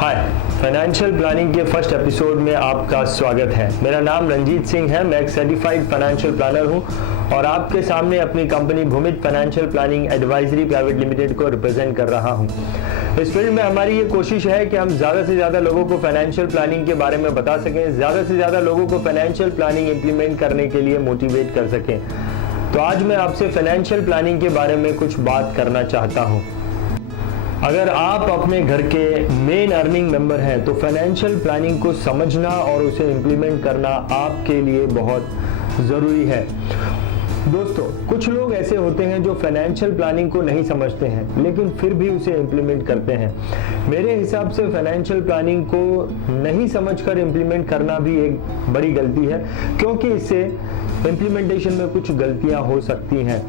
हाय, financial planning के first episode में आपका स्वागत है। मेरा नाम रंजीत सिंह है। मैं एक सर्टिफाइड फाइनेंशियल प्लानर हूं और आपके सामने अपनी company Bhumit financial planning advisory private limited को रिप्रेजेंट कर रहा हूं। इस फील्ड में हमारी ये कोशिश है कि हम ज़्यादा से ज़्यादा लोगों को फाइनेंशियल प्लानिंग के बारे में बता सकें, ज़्यादा से ज़्यादा लोगों को फाइनेंशियल प्लानिंग इंप्लीमेंट करने के लिए मोटिवेट कर सकें। तो आज मैं आपसे फाइनेंशियल प्लानिंग के बारे में कुछ बात करना चाहता हूँ। अगर आप अपने घर के मेन अर्निंग मेंबर हैं तो फाइनेंशियल प्लानिंग को समझना और उसे इम्प्लीमेंट करना आपके लिए बहुत ज़रूरी है। दोस्तों, कुछ लोग ऐसे होते हैं जो फाइनेंशियल प्लानिंग को नहीं समझते हैं लेकिन फिर भी उसे इम्प्लीमेंट करते हैं। मेरे हिसाब से फाइनेंशियल प्लानिंग को नहीं समझकर इम्प्लीमेंट करना भी एक बड़ी गलती है, क्योंकि इससे इम्प्लीमेंटेशन में कुछ गलतियां हो सकती हैं।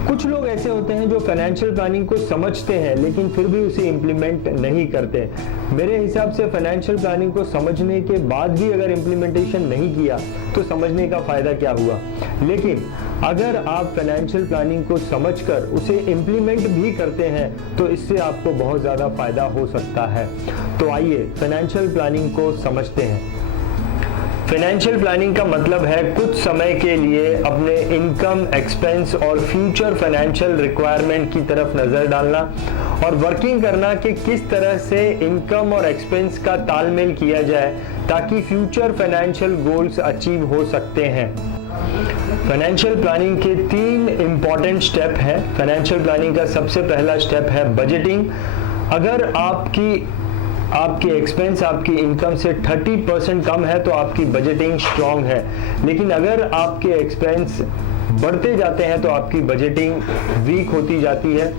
कुछ लोग ऐसे होते हैं जो फाइनेंशियल प्लानिंग को समझते हैं लेकिन फिर भी उसे इम्प्लीमेंट नहीं करते। मेरे हिसाब से फाइनेंशियल प्लानिंग को समझने के बाद भी अगर इम्प्लीमेंटेशन नहीं किया तो समझने का फायदा क्या हुआ। लेकिन अगर आप फाइनेंशियल प्लानिंग को समझकर उसे इम्प्लीमेंट भी करते हैं तो इससे आपको बहुत ज़्यादा फायदा हो सकता है। तो आइए फाइनेंशियल प्लानिंग को समझते हैं। फाइनेंशियल प्लानिंग का मतलब है कुछ समय के लिए अपने इनकम, एक्सपेंस और फ्यूचर फाइनेंशियल रिक्वायरमेंट की तरफ नजर डालना और वर्किंग करना कि किस तरह से इनकम और एक्सपेंस का तालमेल किया जाए ताकि फ्यूचर फाइनेंशियल गोल्स अचीव हो सकते हैं। फाइनेंशियल प्लानिंग के 3 इंपॉर्टेंट स्टेप हैं। फाइनेंशियल प्लानिंग का सबसे पहला स्टेप है बजटिंग। अगर आपके एक्सपेंस आपकी इनकम से 30% कम है तो आपकी बजटिंग स्ट्रांग है, लेकिन अगर आपके एक्सपेंस बढ़ते जाते हैं तो आपकी बजटिंग वीक होती जाती है।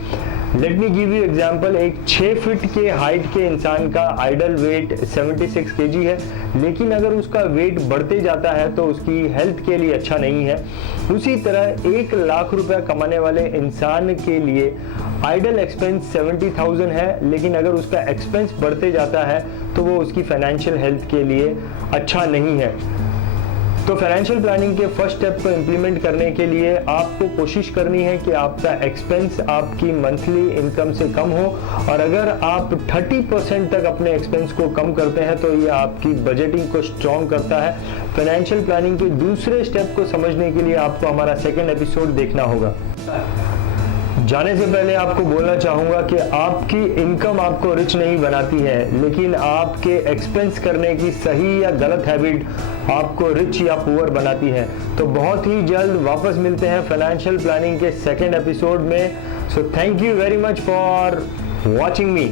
Let me give you example. एक 6 फीट के हाइट के इंसान का आइडल वेट 76 kg है, लेकिन अगर उसका वेट बढ़ते जाता है तो उसकी हेल्थ के लिए अच्छा नहीं है। उसी तरह 1 लाख रुपया कमाने वाले इंसान के लिए आइडल एक्सपेंस 70,000 है, लेकिन अगर उसका एक्सपेंस बढ़ते जाता है तो वो उसकी फाइनेंशियल हेल्थ के लिए अच्छा नहीं है। तो फाइनेंशियल प्लानिंग के फर्स्ट स्टेप को इम्प्लीमेंट करने के लिए आपको कोशिश करनी है कि आपका एक्सपेंस आपकी मंथली इनकम से कम हो, और अगर आप 30% तक अपने एक्सपेंस को कम करते हैं तो ये आपकी बजटिंग को स्ट्रॉन्ग करता है। फाइनेंशियल प्लानिंग के दूसरे स्टेप को समझने के लिए आपको हमारा सेकेंड एपिसोड देखना होगा। जाने से पहले आपको बोलना चाहूंगा कि आपकी इनकम आपको रिच नहीं बनाती है, लेकिन आपके एक्सपेंस करने की सही या गलत हैबिट आपको रिच या पुअर बनाती है। तो बहुत ही जल्द वापस मिलते हैं फाइनेंशियल प्लानिंग के सेकेंड एपिसोड में। So thank you very much for watching me.